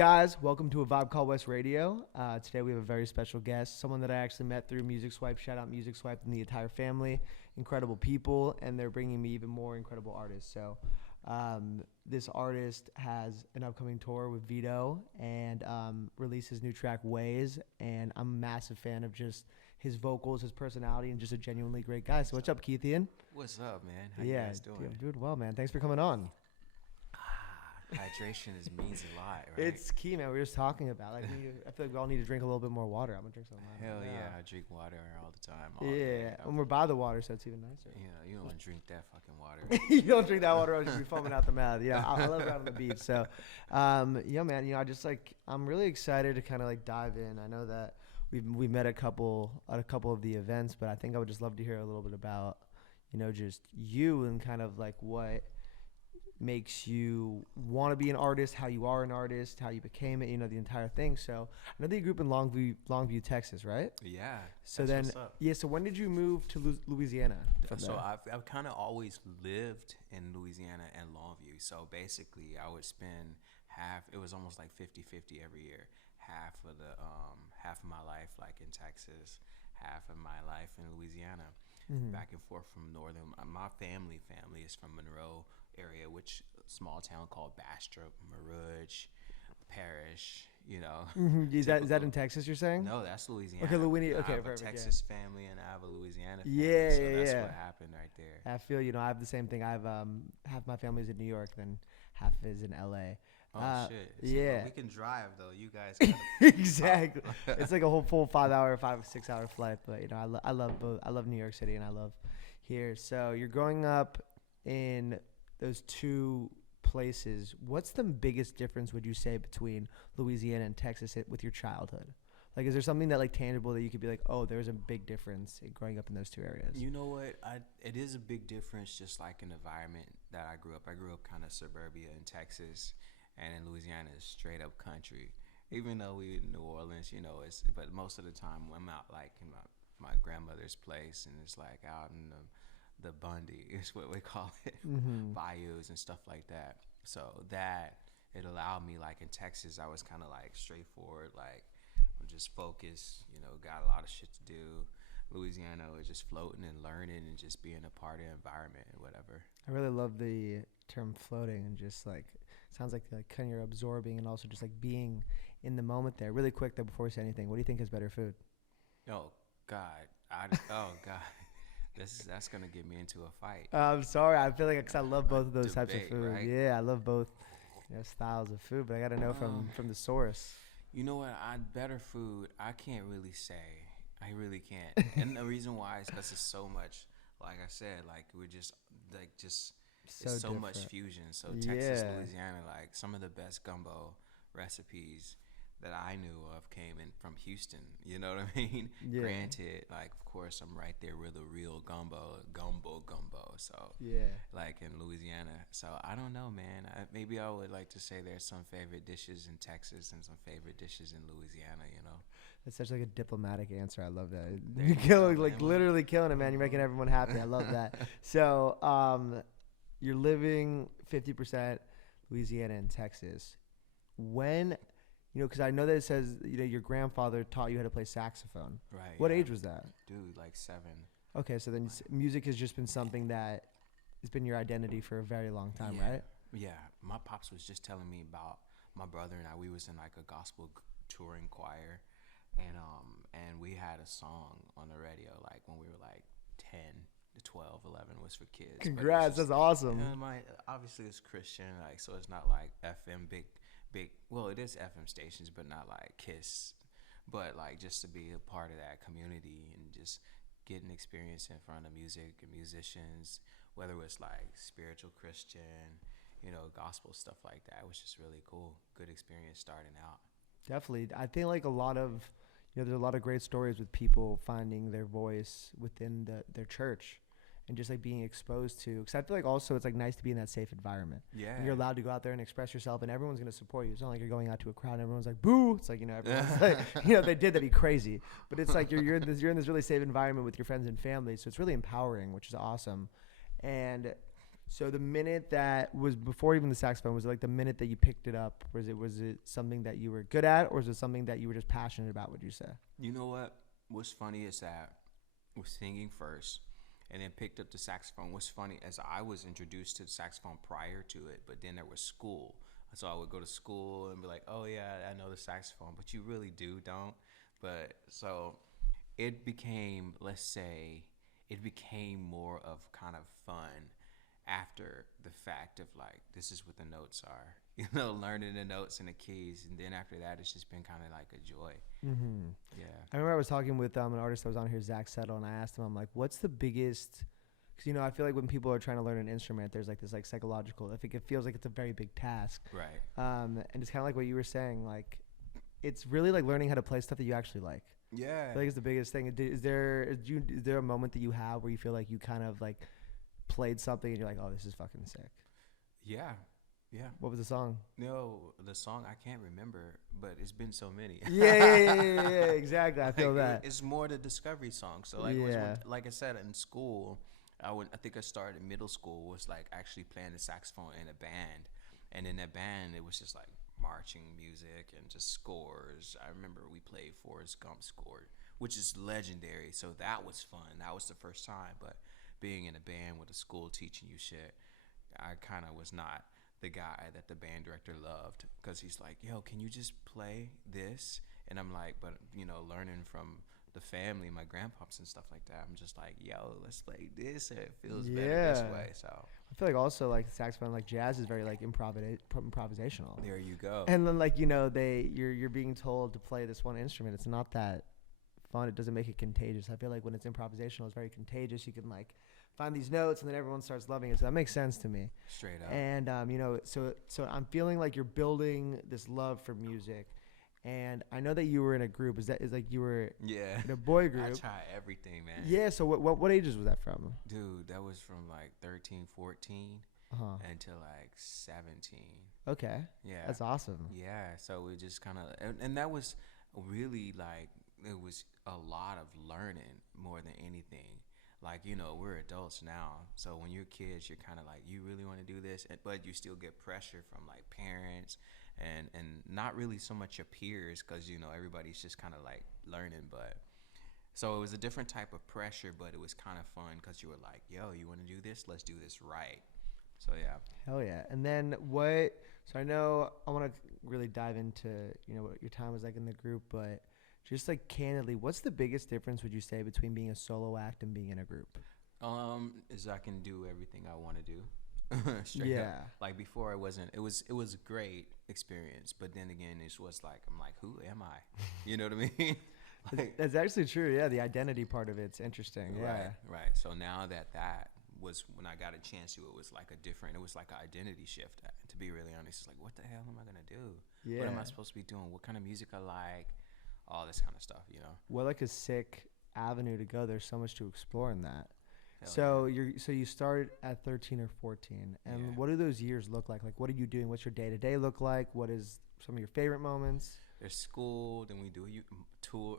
guys? Welcome to A Vibe Call West Radio. Today we have a very special guest, someone that I actually met through Music Swipe. Shout out Music Swipe and the entire family. Incredible people, and they're bringing me even more incredible artists. So this artist has an upcoming tour with Vedo and released his new track, Ways, and I'm a massive fan of just his vocals, his personality, and just a genuinely great guy. So what's up, Keithian? What's up, man? How you guys doing? I'm doing well, man. Thanks for coming on. Hydration means a lot, right? It's key, man. We were just talking about I feel like we all need to drink a little bit more water. I'm gonna drink some water. Hell yeah, I drink water all the time. And we're by the water, so it's even nicer. You don't want to drink that fucking water. You don't drink that water, or you'll be foaming out the mouth. Yeah, I love it out on the beach. So, yeah, man. I'm really excited to kind of dive in. I know that we met at a couple of the events, but I think I would just love to hear a little bit about, just you and kind of what makes you want to be an artist, how you are an artist, how you became it, the entire thing. So I know that you grew up in Longview, Texas, right? Yeah. So so when did you move to Louisiana? So I've kind of always lived in Louisiana and Longview. So basically I would spend it was almost like 50-50 every year. Half of my life in Texas, half of my life in Louisiana. Mm-hmm. Back and forth from northern. My family is from Monroe area, which small town called Bastrop, Marouge, Parish. Mm-hmm. Is that in Texas? You're saying? No, that's Louisiana. Okay, Louisiana. Okay, I have perfect, a Texas family and I have a Louisiana family. Yeah, so yeah, that's what happened right there. I feel I have the same thing. I have half my family's in New York, then half is in LA. Oh shit! So yeah, we can drive though. You guys gotta exactly. It's like a whole full 5-6 hour flight. But I love both. I love New York City and I love here. So you're growing up in those two places. What's the biggest difference, would you say, between Louisiana and Texas with your childhood? Is there something that tangible that you could be like, oh, there's a big difference in growing up in those two areas? You know what? It is a big difference, just like an environment that I grew up. I grew up kind of suburbia in Texas. And in Louisiana, it's straight up country. Even though we in New Orleans, but most of the time I'm out in my grandmother's place, and it's out in the Bundy is what we call it, mm-hmm. bayous and stuff like that. So that it allowed me, in Texas, I was kind of straightforward, I'm just focused, got a lot of shit to do. Louisiana was just floating and learning and just being a part of the environment and whatever. I really love the term floating and just sounds like kind of you're absorbing and also just being in the moment there. Really quick though, before we say anything, what do you think is better food? Oh God, that's gonna get me into a fight. I'm sorry, I feel because I love both of those types of food. Right? Yeah, I love both styles of food, but I gotta know from the source. You know what? Better food. I can't really say. I really can't. And the reason why is because it's so much. Like I said, we're just it's so much fusion. So Texas, Louisiana, some of the best gumbo recipes that I knew of came in from Houston. You know what I mean? Yeah. Granted, of course, I'm right there with the real gumbo. So yeah, in Louisiana. So I don't know, man. Maybe I would like to say there's some favorite dishes in Texas and some favorite dishes in Louisiana. That's such a diplomatic answer. I love that. You're killing, literally killing it, man. You're making everyone happy. I love that. So, you're living 50% Louisiana and Texas. When, because I know that it says, your grandfather taught you how to play saxophone. Right. What age was that? Dude, 7. Okay, so then music has just been something that has been your identity for a very long time, right? Yeah. My pops was just telling me about my brother and I. We was in a gospel touring choir. And we had a song on the radio when we were 10 to 12, 11 was for kids. Congrats, that's awesome. Obviously it's Christian, so it's not FM big. Well, it is FM stations, but not KISS. But just to be a part of that community and just getting experience in front of music and musicians, whether it's spiritual Christian, gospel stuff like that. It was just really cool. Good experience starting out. Definitely. I think a lot of, there's a lot of great stories with people finding their voice within their church and just being exposed to, because I feel also it's nice to be in that safe environment. Yeah. And you're allowed to go out there and express yourself and everyone's going to support you. It's not like you're going out to a crowd and everyone's boo. It's everyone's if they did, that'd be crazy. But it's you're in this really safe environment with your friends and family. So it's really empowering, which is awesome. And So the minute that was before even the saxophone, was it like the minute that you picked it up? Was it something that you were good at, or was it something that you were just passionate about? Would you say? You know what? What's funny is that was singing first, and then picked up the saxophone. What's funny is I was introduced to the saxophone prior to it, but then there was school. So I would go to school and be like, "Oh yeah, I know the saxophone," but you really don't. But so it became, let's say, it became more of kind of fun after the fact of like, this is what the notes are, learning the notes and the keys, and then after that, it's just been kind of like a joy. Mm-hmm. Yeah. I remember I was talking with an artist that was on here, Zach Settle, and I asked him, I'm like, what's the biggest? Because I feel like when people are trying to learn an instrument, there's like this like psychological. I think it feels like it's a very big task. Right. And it's kind of like what you were saying, like it's really like learning how to play stuff that you actually like. Yeah. I think it's the biggest thing. Is there a moment that you have where you feel like you kind of like played something and you're like, oh, this is fucking sick? Yeah. Yeah. What was the song? No, the song I can't remember, but it's been so many. Yeah, exactly. I feel like, that. It's more the discovery song. So like, like I said, in school, I think I started in middle school was like actually playing the saxophone in a band, and in that band it was just like marching music and just scores. I remember we played Forrest Gump score, which is legendary. So that was fun. That was the first time. But being in a band with a school teaching you shit, I kind of was not the guy that the band director loved, because he's like, yo, can you just play this? And I'm like, but learning from the family, my grandpops and stuff like that, I'm just like, yo, let's play this. It feels better this way. So I feel like also like saxophone, like jazz is very like improvisational. There you go. And then like you're being told to play this one instrument. It's not that fun. It doesn't make it contagious. I feel like when it's improvisational, it's very contagious. You can like find these notes, and then everyone starts loving it. So that makes sense to me. Straight up. And so I'm feeling like you're building this love for music. And I know that you were in a group. Is like you were in a boy group? I try everything, man. Yeah. So what ages was that from? Dude, that was from like 13, 14 until like 17. Okay. Yeah. That's awesome. Yeah. So we just kind of, and that was really like, it was a lot of learning more than anything. Like, we're adults now. So when you're kids, you're kind of like, you really want to do this? But you still get pressure from like parents and not really so much your peers, because, everybody's just kind of like learning. But so it was a different type of pressure, but it was kind of fun because you were like, yo, you want to do this? Let's do this right. So, yeah. Hell yeah. And then so I know I want to really dive into, what your time was like in the group, but just like candidly, what's the biggest difference, would you say, between being a solo act and being in a group? Is I can do everything I want to do. Straight up. Like before, it was a great experience, but then again, it was like, I'm like, who am I? You know what I mean? Like, that's actually true. Yeah, the identity part of it's interesting. Yeah. Right. So now that was when I got a chance to, it was like it was like an identity shift. To be really honest, it's like, what the hell am I gonna do? Yeah. What am I supposed to be doing? What kind of music I like? All this kind of stuff, Well, like a sick avenue to go. There's so much to explore in that. Hell so yeah. you started at 13 or 14, and what do those years look like? Like, what are you doing? What's your day-to-day look like? What is some of your favorite moments? There's school, then we do tour,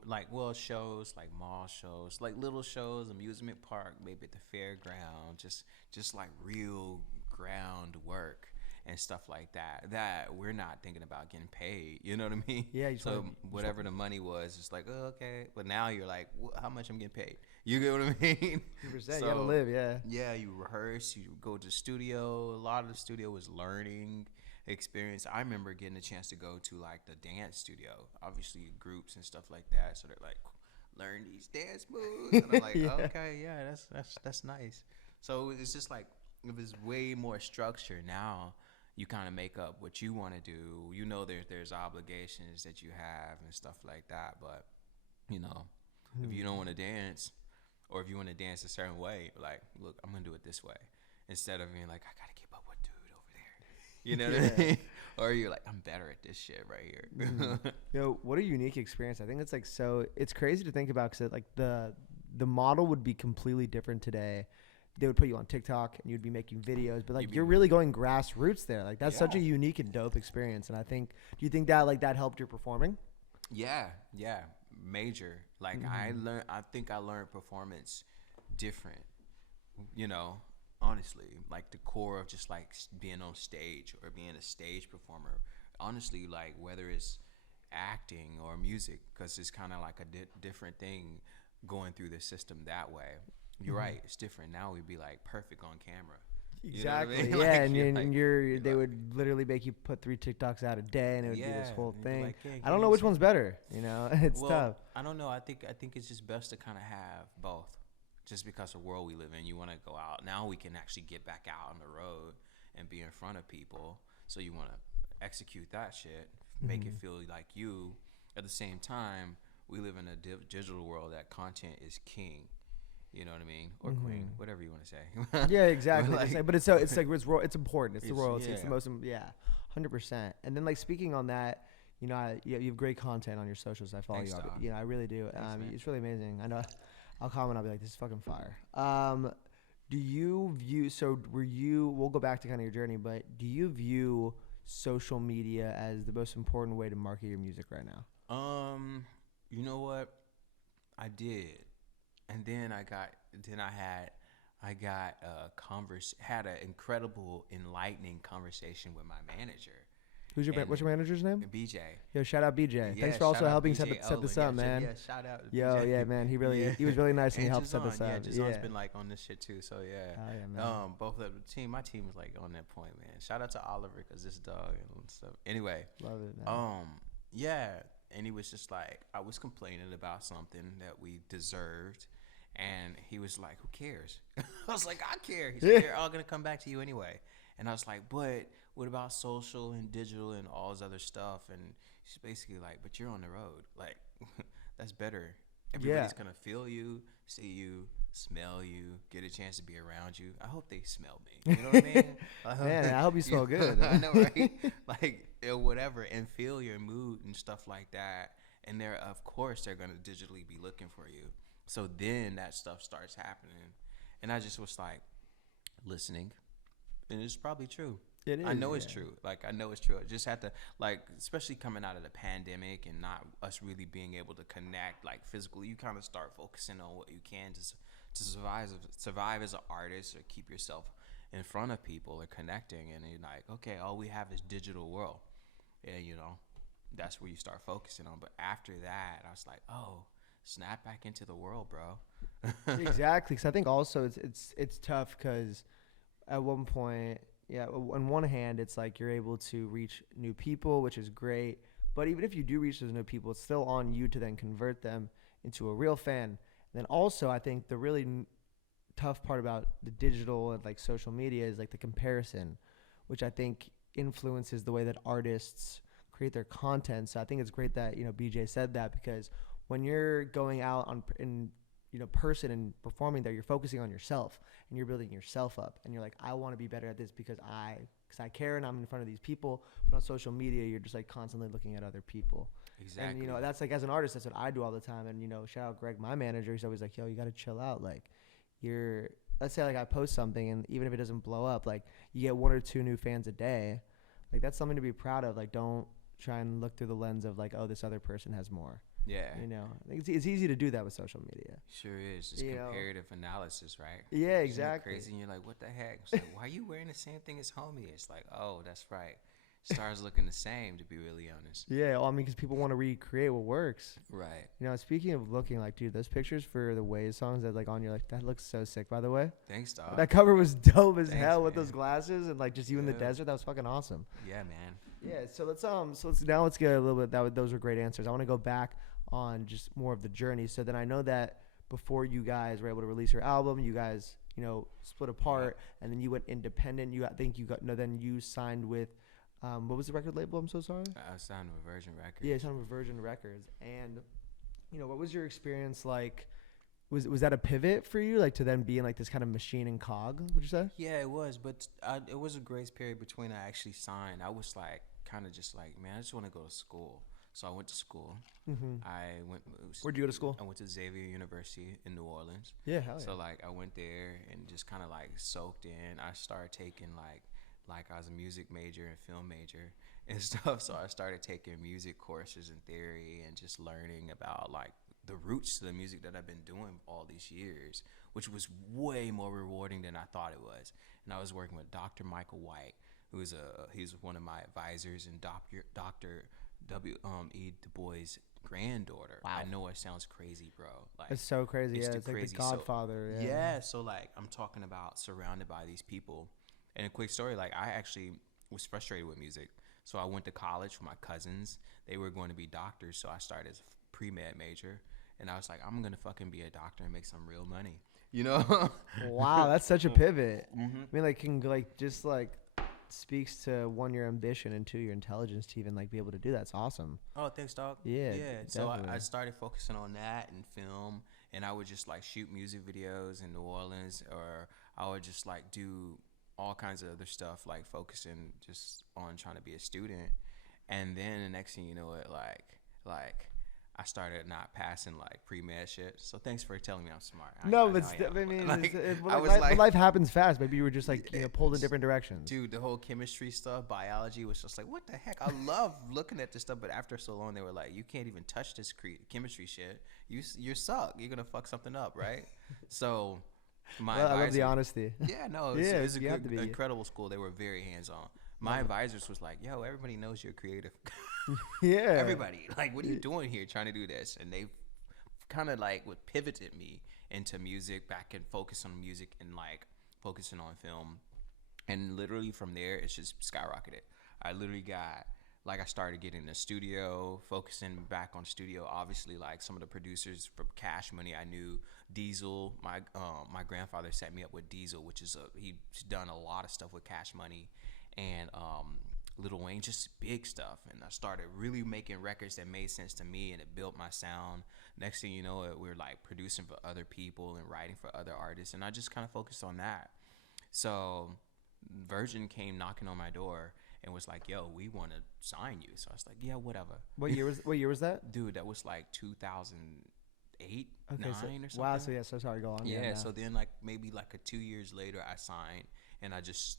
shows, like mall shows, like little shows, amusement park, maybe at the fairground, just like real ground work and stuff like that we're not thinking about getting paid, you know what I mean? Yeah. So whatever the money was, it's like, oh, okay, but now you're like, how much I'm getting paid? You get what I mean? 100%. So, you gotta live. Yeah, you rehearse, you go to the studio. A lot of the studio was learning experience. I remember getting a chance to go to like the dance studio, obviously groups and stuff like that, so they're like, learn these dance moves, and I'm like, okay, yeah, that's nice. So it's just like, it was way more structure. Now you kind of make up what you want to do. There's obligations that you have and stuff like that, but if you don't want to dance, or if you want to dance a certain way, like, look, I'm gonna do it this way, instead of being like, I gotta keep up with dude over there, you know what I mean? Or you're like, I'm better at this shit right here. Yo, what a unique experience. I think it's like, so it's crazy to think about, because like the model would be completely different today. They would put you on TikTok and you'd be making videos, but like you're really going grassroots there. Like that's such a unique and dope experience. And I think, do you think that like that helped your performing? Yeah, major. Like I think I learned performance different, on honestly, like the core of just like being on stage or being a stage performer. Honestly, like whether it's acting or music, because it's kind of like a different thing going through the system that way. You're right. It's different now. We'd be like perfect on camera. You know what I Exactly. mean? Yeah, Like, and they like, would literally make you put 3 TikToks out a day, and it would be this whole and you'd be thing. like, "Hey, I can don't you know which see-" one's better. It's Well, tough. I don't know. I think it's just best to kind of have both, just because the world we live in. You want to go out now. We can actually get back out on the road and be in front of people. So you want to execute that shit, make it feel like you. At the same time, we live in a digital world that content is king. You know what I mean? Or queen, whatever you want to say. Yeah, exactly. Like- But it's important. It's the royalty. It's the yeah. most. 100%. And then like speaking on that, you have great content on your socials. I follow Thanks, you. dog. I really do. Man. It's really amazing. I know. I'll comment. I'll be like, this is fucking fire. Do you view? So were you? We'll go back to kind of your journey, but do you view social media as the most important way to market your music right now? You know what? I did, and then I had an incredible, enlightening conversation with my manager. What's your manager's name? BJ. Yo, shout out BJ. Yeah, Thanks for also shout out helping BJ set this Owen. up, man. Yeah, shout out. Yo, BJ. yeah, man. He was really nice and he helped set this up. Yeah, Jason's been like on this shit too. So yeah. Oh, yeah, man. Both of my team was like on that point, man. Shout out to Oliver because this dog and stuff. Anyway, Love it, man. yeah, and he was just like, I was complaining about something that we deserved, and he was like, "Who cares?" I was like, "I care." He's like, "They're all gonna come back to you anyway." And I was like, "But what about social and digital and all this other stuff?" And he's basically like, "But you're on the road. Like, that's better. Everybody's gonna feel you, see you, smell you, get a chance to be around you. I hope they smell me. You know what I mean? Man, I hope you smell good. I know, right? Like, whatever, and feel your mood and stuff like that. And of course, they're gonna digitally be looking for you. So then that stuff starts happening, and I just was like listening, and it's probably true. It is. I know it's true. Like, I know it's true. I just had to, like, especially coming out of the pandemic and not us really being able to connect, like, physically, you kind of start focusing on what you can to survive as an artist or keep yourself in front of people or connecting. And you're like, okay, all we have is digital world. And, that's where you start focusing on. But after that, I was like, oh, snap back into the world, bro. Exactly. Because I think also it's tough because at one point, yeah, on one hand, it's like you're able to reach new people, which is great. But even if you do reach those new people, it's still on you to then convert them into a real fan. And then also, I think the really tough part about the digital and like social media is like the comparison, which I think influences the way that artists create their content. So I think it's great that, BJ said that, because when you're going out in person and performing there, you're focusing on yourself and you're building yourself up, and you're like, I want to be better at this because I care and I'm in front of these people. But on social media, you're just like constantly looking at other people. Exactly. And that's like, as an artist, that's what I do all the time. And shout out Greg, my manager. He's always like, yo, you got to chill out. Like, let's say like I post something, and even if it doesn't blow up, like you get 1 or 2 new fans a day. Like, that's something to be proud of. Like, don't try and look through the lens of like, oh, this other person has more. Yeah. I think it's easy to do that with social media. Sure is. It's comparative analysis, right? Yeah, exactly. You're crazy, and you're like, what the heck? It's like, why are you wearing the same thing as homie? It's like, oh, that's right. Stars looking the same, to be really honest. Yeah, well, I mean, because people want to recreate what works. Right. Speaking of looking, like, dude, those pictures for the Waze songs that like on, you're like, that looks so sick, by the way. Thanks, dog. That cover was dope as Thanks, hell with man. those glasses and like just you in the desert. That was fucking awesome. Yeah, man. Yeah, so let's get a little bit. Those were great answers. I want to go back on just more of the journey. So then I know that before you guys were able to release your album, you guys, split apart, and then you went independent. Then you signed with, what was the record label? I'm so sorry. I signed with Virgin Records. Yeah, signed with Virgin Records. And, what was your experience like? Was that a pivot for you, like to then be in like this kind of machine and cog, would you say? Yeah, it was, but it was a grace period between I actually signed. I was like, kind of just like, man, I just want to go to school. So I went to school. Mm-hmm. Where'd you go to school? I went to Xavier University in New Orleans. Yeah, hell yeah. So like I went there and just kind of like soaked in. I started taking like I was a music major and film major and stuff. So I started taking music courses and theory and just learning about like the roots to the music that I've been doing all these years, which was way more rewarding than I thought it was. And I was working with Dr. Michael White, he's one of my advisors, and Dr. E. Du Bois' granddaughter. Wow. I know it sounds crazy, bro. Like, It's so crazy. it's Yeah, the it's like crazy. the Godfather. So, yeah. so like I'm talking about surrounded by these people. And a quick story, like I actually was frustrated with music. So I went to college with my cousins. They were going to be doctors, so I started as a pre-med major. And I was like, I'm going to fucking be a doctor and make some real money. You know? Wow, that's such a pivot. Mm-hmm. I mean, like, can like just like speaks to one, your ambition, and two, your intelligence to even like be able to do that. It's awesome. Oh, thanks, dog. Yeah. Yeah. So definitely. I started focusing on that and film, and I would just like shoot music videos in New Orleans, or I would just like do all kinds of other stuff, like focusing just on trying to be a student. And then the next thing you know, it like I started not passing like pre-med shit. So thanks for telling me I'm smart. No, I but know I am. I mean, Like, but I was life, like, but life happens fast. Maybe you were just like pulled in different directions. dude, the whole chemistry stuff, biology was just like, what the heck? I love looking at this stuff, but after so long, they were like, you can't even touch this chemistry shit. You suck. You're gonna fuck something up, right? So my Well, I advisor, love the honesty. yeah, no, Yeah, it's a you have to good, be. incredible school. They were very hands on. My advisors was like, yo, everybody knows you're creative. Yeah. Everybody, like, what are you doing here trying to do this? And they kind of like would pivoted me into music, back and focus on music and like focusing on film. And literally from there, it's just skyrocketed. I literally got, like, I started getting in the studio, focusing back on studio. Obviously, like some of the producers from Cash Money, I knew Diesel. My grandfather set me up with Diesel, which is he's done a lot of stuff with Cash Money, and Lil Wayne, just big stuff. And I started really making records that made sense to me, and it built my sound. Next thing you know, we're like producing for other people and writing for other artists, and I just kind of focused on that. So Virgin came knocking on my door and was like, yo, we want to sign you. So I was like, yeah, whatever. What year was that? Dude, that was like 2008, Okay, 9 so, or something. wow. So yeah. So sorry. Go on. Yeah, so then like maybe like 2 years later I signed, and I just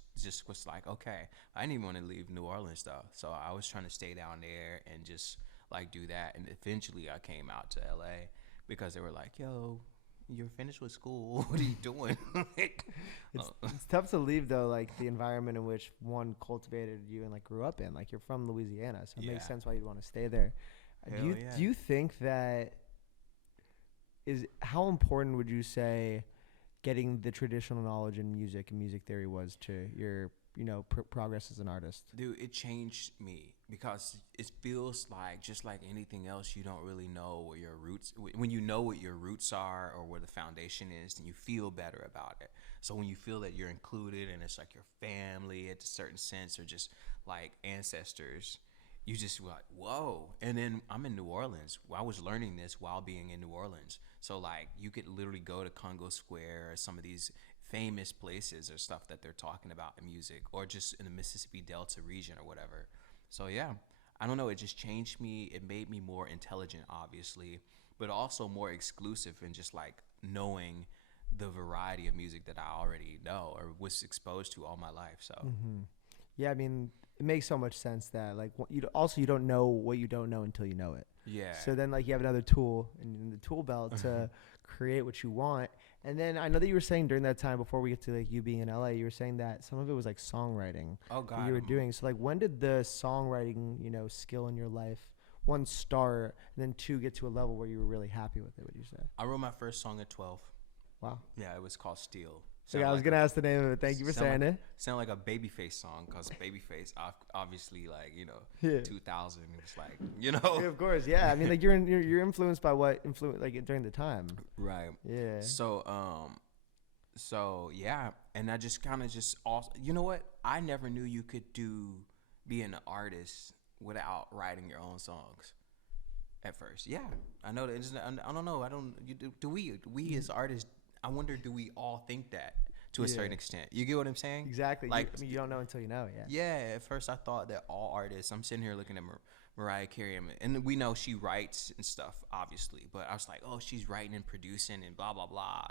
was like, okay, I didn't even want to leave New Orleans though. So I was trying to stay down there and just like do that. And eventually I came out to LA because they were like, yo, you're finished with school. What are you doing? It's tough to leave though, like the environment in which one cultivated you and like grew up in. Like you're from Louisiana, so it makes Yeah. sense why you'd want to stay there. Hell yeah. Do you think that how important would you say getting the traditional knowledge in music and music theory was to your progress as an artist? Dude, it changed me because it feels like, just like anything else, you don't really know where your roots, when you know what your roots are or where the foundation is, then you feel better about it. So when you feel that you're included and it's like your family at a certain sense, or just like ancestors, you just like, whoa. And then I'm in New Orleans. I was learning this while being in New Orleans. So like you could literally go to Congo Square or some of these famous places or stuff that they're talking about in music, or just in the Mississippi Delta region or whatever. So yeah, I don't know. It just changed me. It made me more intelligent, obviously, but also more exclusive, and just like knowing the variety of music that I already know or was exposed to all my life. So Yeah, I mean, it makes so much sense that like you don't know what you don't know until you know it. yeah. So then like you have another tool in the tool belt to create what you want. And then I know that you were saying during that time, before we get to like you being in LA, you were saying that some of it was like songwriting Oh God. that you were doing. So like when did the songwriting, skill in your life, one, start, and then two, get to a level where you were really happy with it, would you say? I wrote my first song at 12. Wow. Yeah, it was called Steel. So yeah, I was going to ask the name of it. Thank you for saying it. Sound like a Babyface song, because Babyface, obviously, like, Yeah. 2000, it's like, Yeah, of course. Yeah. I mean, like you're influenced by what like during the time. Right. Yeah. So yeah, and I just kind of just also, you know what? I never knew you could be an artist without writing your own songs. At first, yeah, I know that. I don't know. Do we as artists? I wonder, do we all think that to a certain extent? You get what I'm saying? Exactly. Like, you don't know until you know. Yeah. yeah. At first, I thought that all artists. I'm sitting here looking at Mariah Carey, and we know she writes and stuff, obviously. But I was like, oh, she's writing and producing and blah blah blah.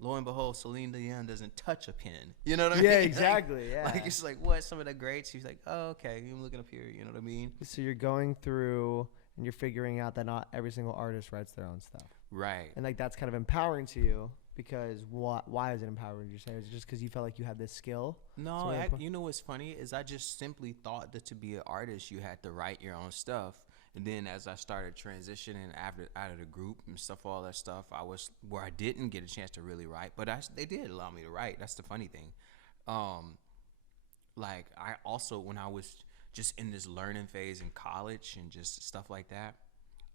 Lo and behold, Celine Dion doesn't touch a pen. You know what I mean? Yeah, exactly. Yeah. Like it's like, what? Some of the greats. She's like, oh, okay. I'm looking up here. You know what I mean? So you're going through and you're figuring out that not every single artist writes their own stuff. Right. And like that's kind of empowering to you because why is it empowering? Would you say is it just because you felt like you had this skill? No, you know what's funny is I just simply thought that to be an artist you had to write your own stuff. And then as I started transitioning out of the group and stuff, all that stuff, I was where I didn't get a chance to really write, but they did allow me to write. That's the funny thing. Like I also, when I was just in this learning phase in college and just stuff like that,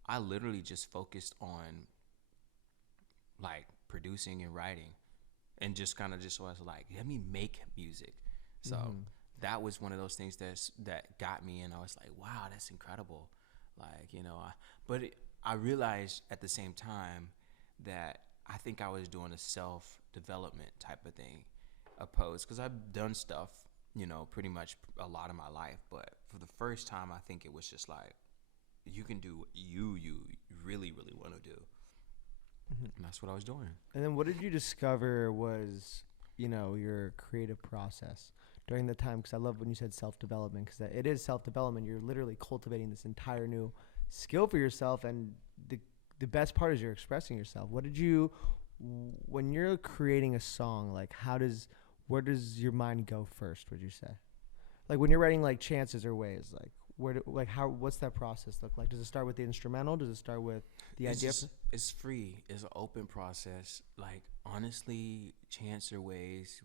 I literally just focused on like producing and writing and just kind of just was like, let me make music. So that was one of those things that got me, and I was like, wow, that's incredible. Like, you know, but I realized at the same time that I think I was doing a self-development type of thing opposed, because I've done stuff, you know, pretty much a lot of my life, but for the first time I think it was just like, you can do what you really want to do. And that's what I was doing. And then what did you discover was, you know, your creative process during the time? Because I love when you said self-development, because it is self-development. You're literally cultivating this entire new skill for yourself, and the best part is you're expressing yourself. What did you, when you're creating a song, like where does your mind go first, would you say? Like when you're writing like Chances or Ways, like what's that process look like? Does it start with the instrumental? Does it start with the idea? It's free. It's an open process. Like honestly, Chance or Ways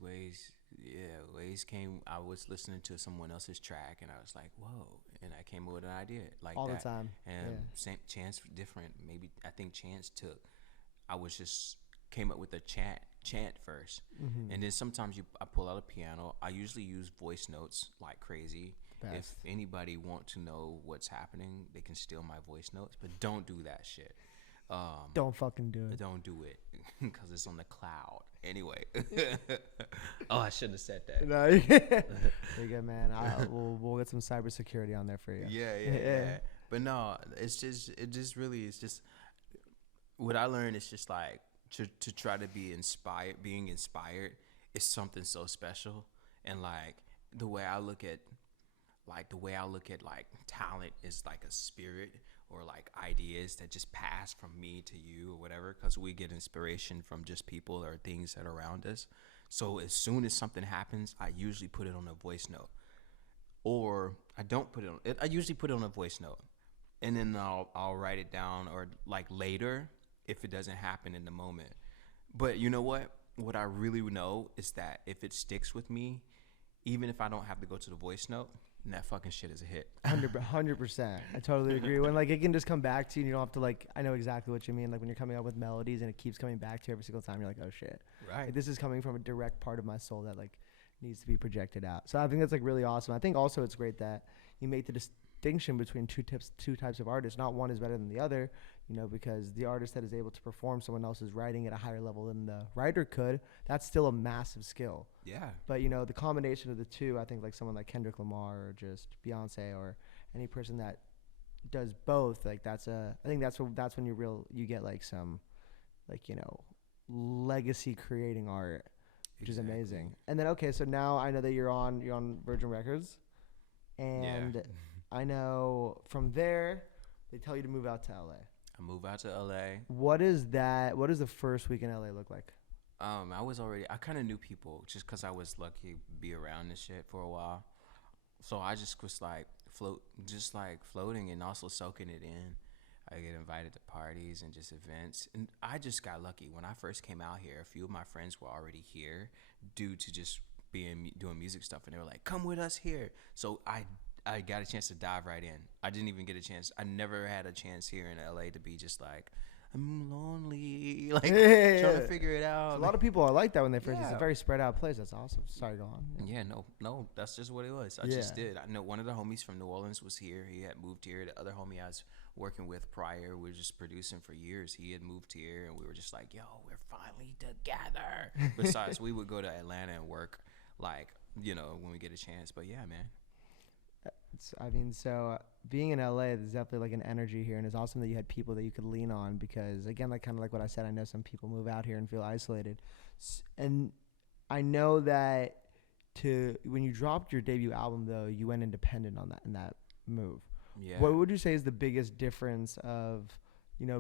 came. I was listening to someone else's track, and I was like, whoa! And I came up with an idea like all that. The time. And Chance different. Maybe I think Chance took. I was just came up with a chant first, and then sometimes I pull out a piano. I usually use voice notes like crazy. Best. If anybody want to know what's happening, they can steal my voice notes, but don't do that shit. Don't fucking do it. Don't do it, because it's on the cloud. Anyway. Oh, I shouldn't have said that. No, you're good, man. We'll get some cybersecurity on there for you. Yeah. But no, it's just what I learned is just like to try to be inspired. Being inspired is something so special, and like the way I look at talent is like a spirit, or like ideas that just pass from me to you or whatever, because we get inspiration from just people or things that are around us. So as soon as something happens, I usually put it on a voice note, or I don't put it on it. I usually put it on a voice note, and then I'll write it down, or like later if it doesn't happen in the moment. But you know what I really know is that if it sticks with me, even if I don't have to go to the voice note, and that fucking shit is a hit. 100%. I totally agree. When like it can just come back to you, and you don't have to like. I know exactly what you mean. Like when you're coming up with melodies and it keeps coming back to you every single time, you're like, oh shit, right? Like, this is coming from a direct part of my soul that like needs to be projected out. So I think that's like really awesome. I think also it's great that you make the distinction between two types of artists. Not one is better than the other, you know, because the artist that is able to perform someone else's writing at a higher level than the writer could, that's still a massive skill. Yeah. But, you know, the combination of the two, I think like someone like Kendrick Lamar or just Beyonce or any person that does both, like I think that's when you get like some, like, you know, legacy creating art, which is amazing. And then, okay, so now I know that you're on Virgin Records, and I know from there they tell you to move out to LA. I move out to LA. What is the first week in LA look like? I kind of knew people just because I was lucky to be around this shit for a while. So I just was like floating and also soaking it in. I get invited to parties and just events. And I just got lucky. When I first came out here, a few of my friends were already here due to just doing music stuff. And they were like, come with us here. So I got a chance to dive right in. I didn't even get a chance. I never had a chance here in LA to be just like, I'm lonely, like trying to figure it out. A lot of people are like that when they first. It's a very spread out place. That's awesome. Sorry, go on. Yeah, no, that's just what it was. I just did. I know one of the homies from New Orleans was here. He had moved here. The other homie I was working with prior, we were just producing for years. He had moved here, and we were just like, yo, we're finally together. Besides, we would go to Atlanta and work, like, you know, when we get a chance. But yeah, man. So being in LA, there's definitely like an energy here, and it's awesome that you had people that you could lean on, because again, like kind of like what I said, I know some people move out here and feel isolated, and I know that when you dropped your debut album though, you went independent in that move. Yeah. What would you say is the biggest difference of,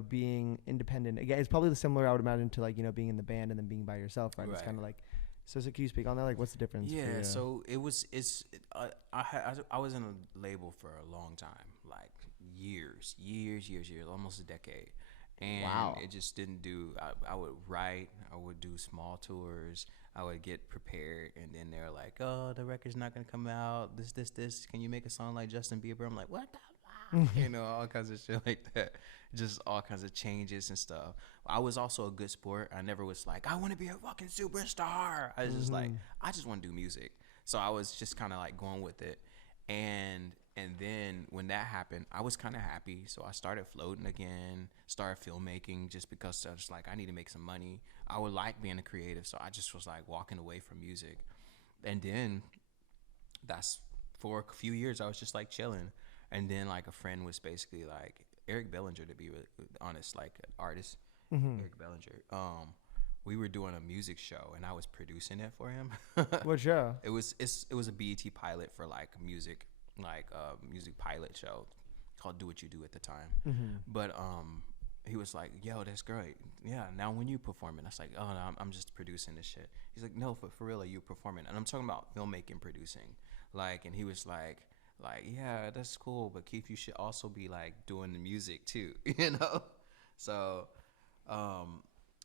being independent? Again, it's probably similar, I would imagine, to like, being in the band and then being by yourself, right? It's Right. kind of like, so can you speak on that? Like, what's the difference for Yeah, you? so I was in a label for a long time, like years, almost a decade, and Wow. it just didn't do. I would write, I would do small tours, I would get prepared, and then they're like, "Oh, the record's not gonna come out. This. Can you make a song like Justin Bieber?" I'm like, "What the?" All kinds of shit like that. Just all kinds of changes and stuff. I was also a good sport. I never was like, I want to be a fucking superstar. I was just like, I just want to do music. So I was just kind of like going with it. And then when that happened, I was kind of happy. So I started floating again, started filmmaking just because I was like, I need to make some money. I would like being a creative. So I just was like walking away from music. And then that's for a few years, I was just like chilling. And then like a friend was basically like Eric Bellinger, to be really honest, like an artist, Eric Bellinger. We were doing a music show and I was producing it for him. What show? It was a BET pilot for like music, like music pilot show called Do What You Do at the time. But he was like, "Yo, that's great. Yeah, now when you performing?" I was like, "Oh, no, I'm just producing this shit." He's like, "No, for real, are you performing?" And I'm talking about filmmaking, producing, like. And he was like, yeah, that's cool, but Keith, you should also be like doing the music too, So,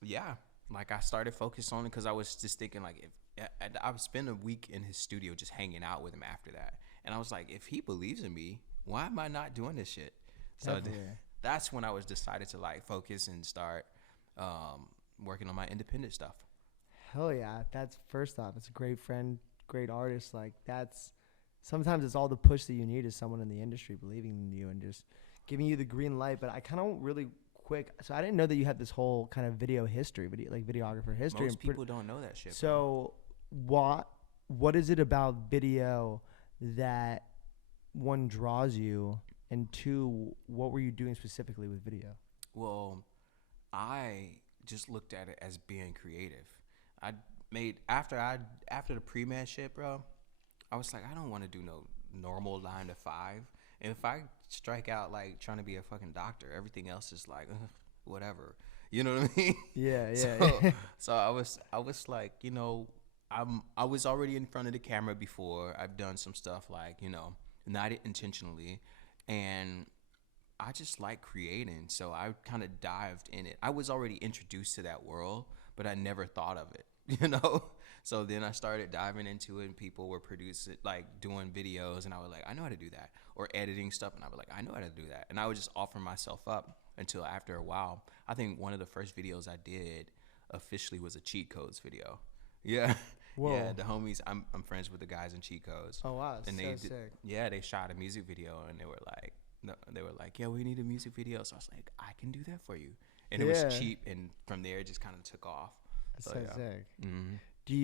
yeah, like I started focused on it because I was just thinking like if I would spend a week in his studio just hanging out with him after that, and I was like, if he believes in me, why am I not doing this shit? So that's when I was decided to like focus and start working on my independent stuff. Hell yeah. That's first off, it's a great friend, great artist. Like that's sometimes it's all the push that you need is someone in the industry believing in you and just giving you the green light. But I kind of really quick. So I didn't know that you had this whole kind of video history, like videographer history. Most people don't know that shit. So what is it about video that one draws you, and two, what were you doing specifically with video? Well, I just looked at it as being creative. I made after the pre-med shit, bro. I was like, I don't want to do no normal 9 to 5. And if I strike out like trying to be a fucking doctor, everything else is like whatever. You know what I mean? Yeah. So I was like, I was already in front of the camera before. I've done some stuff like, not intentionally, and I just like creating. So I kind of dived in it. I was already introduced to that world, but I never thought of it, So then I started diving into it, and people were producing, like doing videos, and I was like, I know how to do that, or editing stuff, and I was like, I know how to do that, and I would just offer myself up until after a while. I think one of the first videos I did officially was a cheat codes video. Yeah. Whoa. Yeah, the homies, I'm friends with the guys in cheat codes. Oh wow, and sick. Yeah, they shot a music video, and they were like, yeah, we need a music video. So I was like, I can do that for you, and it was cheap, and from there it just kind of took off. That's so yeah. Sick. Mm-hmm. Do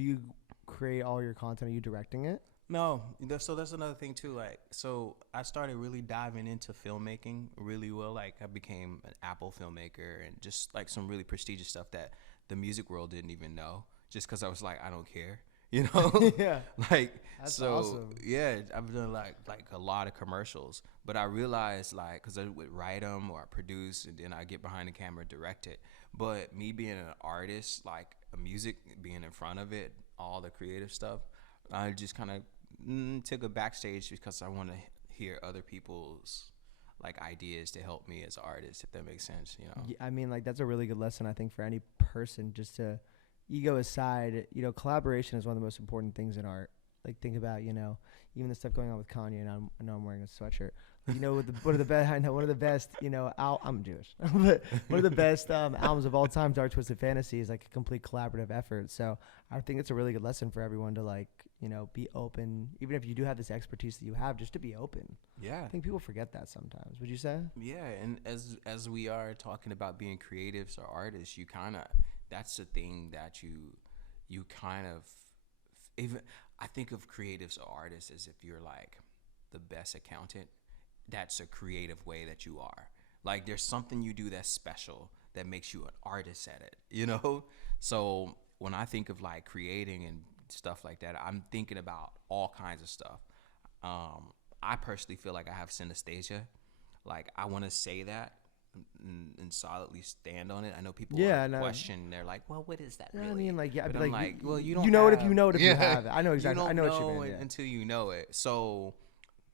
you create all your content? Are you directing it? No, so that's another thing too. Like, so I started really diving into filmmaking really well. Like, I became an Apple filmmaker and just like some really prestigious stuff that the music world didn't even know. Just because I was like, I don't care, Yeah. Like, that's so awesome. Yeah, I've done like a lot of commercials, but I realized like, because I would write them or I produce, and then I get behind the camera, direct it. But me being an artist, like a music, being in front of it, all the creative stuff, I just kind of took a backstage because I want to hear other people's like ideas to help me as an artist, if that makes sense, Yeah, I mean, like that's a really good lesson, I think, for any person. Just to ego aside, collaboration is one of the most important things in art. Like, think about, even the stuff going on with Kanye, and I know I'm wearing a sweatshirt. One of the best, I know, one of the best, I'm Jewish, but one of the best albums of all time, Dark Twisted Fantasy, is like a complete collaborative effort. So I think it's a really good lesson for everyone to like, be open, even if you do have this expertise that you have, just to be open. Yeah. I think people forget that sometimes. Would you say? Yeah, and as we are talking about being creatives or artists, you kind of, that's the thing that you kind of, even I think of creatives or artists as if you're like the best accountant. That's a creative way that you are. Like, there's something you do that's special that makes you an artist at it, So when I think of like creating and stuff like that, I'm thinking about all kinds of stuff. I personally feel like I have synesthesia. Like I want to say that and solidly stand on it. I know people question. They're like, "Well, what is that really?" I mean, like, yeah, but I'm like, well, you don't. You know have, it if you know it if you have it. I know exactly. You don't I know what you mean. until you know it. So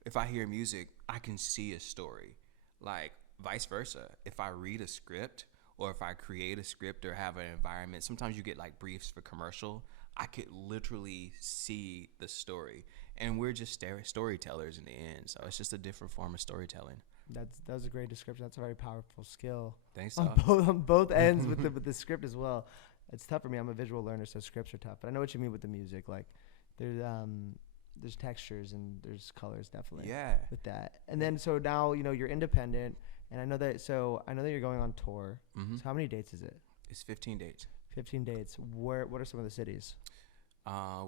if I hear music, I can see a story. Like vice versa. If I read a script or if I create a script or have an environment, sometimes you get like briefs for commercial. I could literally see the story, and we're just storytellers in the end. So it's just a different form of storytelling. That was a great description. That's a very powerful skill. Thanks. On both ends with the script as well. It's tough for me. I'm a visual learner, so scripts are tough. But I know what you mean with the music. Like there's textures and there's colors definitely. Yeah. With that, and then so now you're independent, and I know that you're going on tour. Mm-hmm. So how many dates is it? It's 15 dates. 15 dates. What are some of the cities?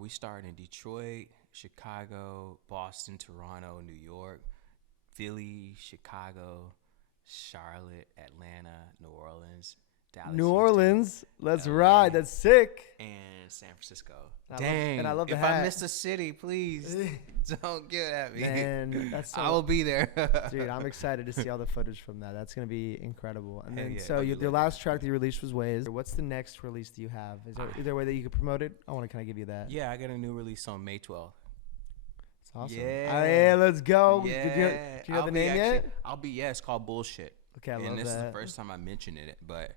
We started in Detroit, Chicago, Boston, Toronto, New York, Philly, Chicago, Charlotte, Atlanta, New Orleans, Dallas. New Orleans. Let's LA, ride. That's sick. And San Francisco. And I love the if hat. I missed a city, please don't get at me. Man, that's I will be there. Dude, I'm excited to see all the footage from that. That's going to be incredible. And then, Yeah, your last track that you released was Ways. What's the next release that you have? Is there a way that you could promote it? I want to kind of give you that. Yeah, I got a new release on May 12th. It's awesome. Yeah. Let's go. Yeah. Do you know the name yet? It's called Bullshit. Okay, I love that. And this is the first time I'm mentioning it, but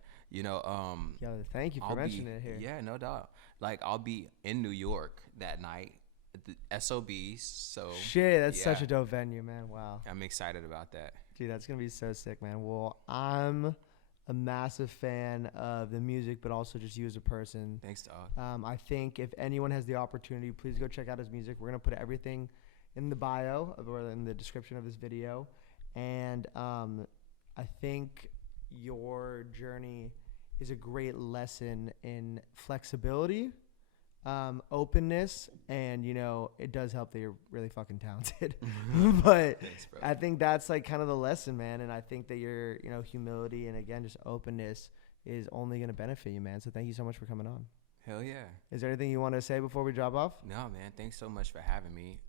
thank you for mentioning it here. Yeah, no doubt. Like I'll be in New York that night at the SOBs. So shit, that's such a dope venue, man. Wow. I'm excited about that. Dude, that's gonna be so sick, man. Well, I'm a massive fan of the music, but also just you as a person. Thanks, dog. I think if anyone has the opportunity, please go check out his music. We're gonna put everything in the bio or in the description of this video, and I think your journey is a great lesson in flexibility, openness, and it does help that you're really fucking talented. But thanks, bro. I think that's like kind of the lesson, man. And I think that your humility and again just openness is only going to benefit you, man. So thank you so much for coming on. Hell yeah. Is there anything you want to say before we drop off? No, man. Thanks so much for having me,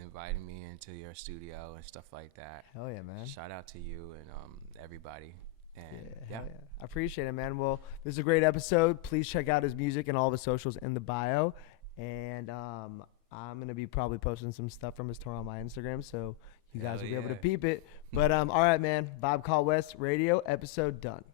inviting me into your studio and stuff like that. Hell yeah, man. Shout out to you and everybody. And yeah. I appreciate it, man. Well, this is a great episode. Please check out his music and all of his socials in the bio. And I'm going to be probably posting some stuff from his tour on my Instagram, so you guys will be able to peep it. But all right, man. Vibe Call West Radio, episode done.